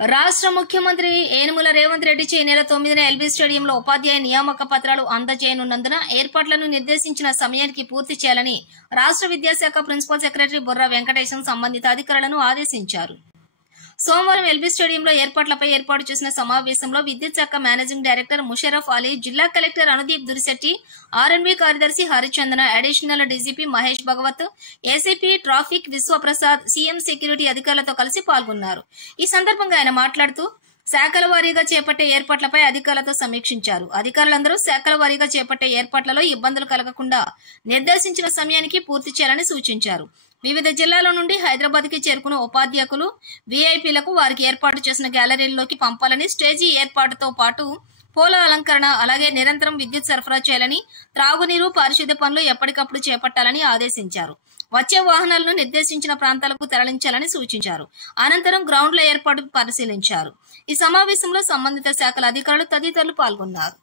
రాష్ట్ర ముఖ్యమంత్రి ఏనుముల రేవంత్ రెడ్డి ఈ నెల 9న ఎల్బీ స్టేడియంలో ఉపాధ్యాయ నియామక పత్రాలు అందజేయనున్నందున ఏర్పాట్లను నిర్దేశించిన సమయానికి పూర్తి చేయాలని రాష్ట్ర విద్యాశాఖ ప్రిన్సిపల్ సెక్రటరీ బుర్రా వెంకటేశం సంబంధిత అధికారులను ఆదేశించారు. సోమవారం ఎల్బీ స్టేడియంలో ఏర్పాట్లపై ఏర్పాటు చేసిన సమావేశంలో విద్యుత్ శాఖ మేనేజింగ్ డైరెక్టర్ ముషరఫ్ అలీ, జిల్లా కలెక్టర్ అనుదీప్ దురిశెట్టి, ఆర్ఎండ్బీ కార్యదర్శి Harichandana, additional DGP Mahesh Bhagwat, ACP traffic Vishwaprasad, CM security అధికారులతో కలిసి పాల్గొన్నారు. ఈ సందర్భంగా ఆయన మాట్లాడుతూ శాఖల వారీగా చేపట్టే ఏర్పాట్లపై అధికారులతో సమీక్షించారు. అధికారులందరూ శాఖల వారీగా చేపట్టే ఏర్పాట్లలో ఇబ్బందులు కలగకుండా నిర్దేశించిన సమయానికి పూర్తి చేయాలని సూచించారు. వివిధ జిల్లాల నుండి హైదరాబాద్ కి చేరుకున్న ఉపాధ్యాయులు, వీఐపీలకు వారికి ఏర్పాటు చేసిన గ్యాలరీల్లోకి పంపాలని, స్టేజీ ఏర్పాటుతో పాటు పూల అలంకరణ, అలాగే నిరంతరం విద్యుత్ సరఫరా చేయాలని, త్రాగునీరు, పారిశుద్ధ్య పనులు ఎప్పటికప్పుడు చేపట్టాలని ఆదేశించారు. వచ్చే వాహనాలను నిర్దేశించిన ప్రాంతాలకు తరలించాలని సూచించారు. అనంతరం గ్రౌండ్ల ఏర్పాటు పరిశీలించారు. ఈ సమావేశంలో సంబంధిత శాఖల అధికారులు తదితరులు పాల్గొన్నారు.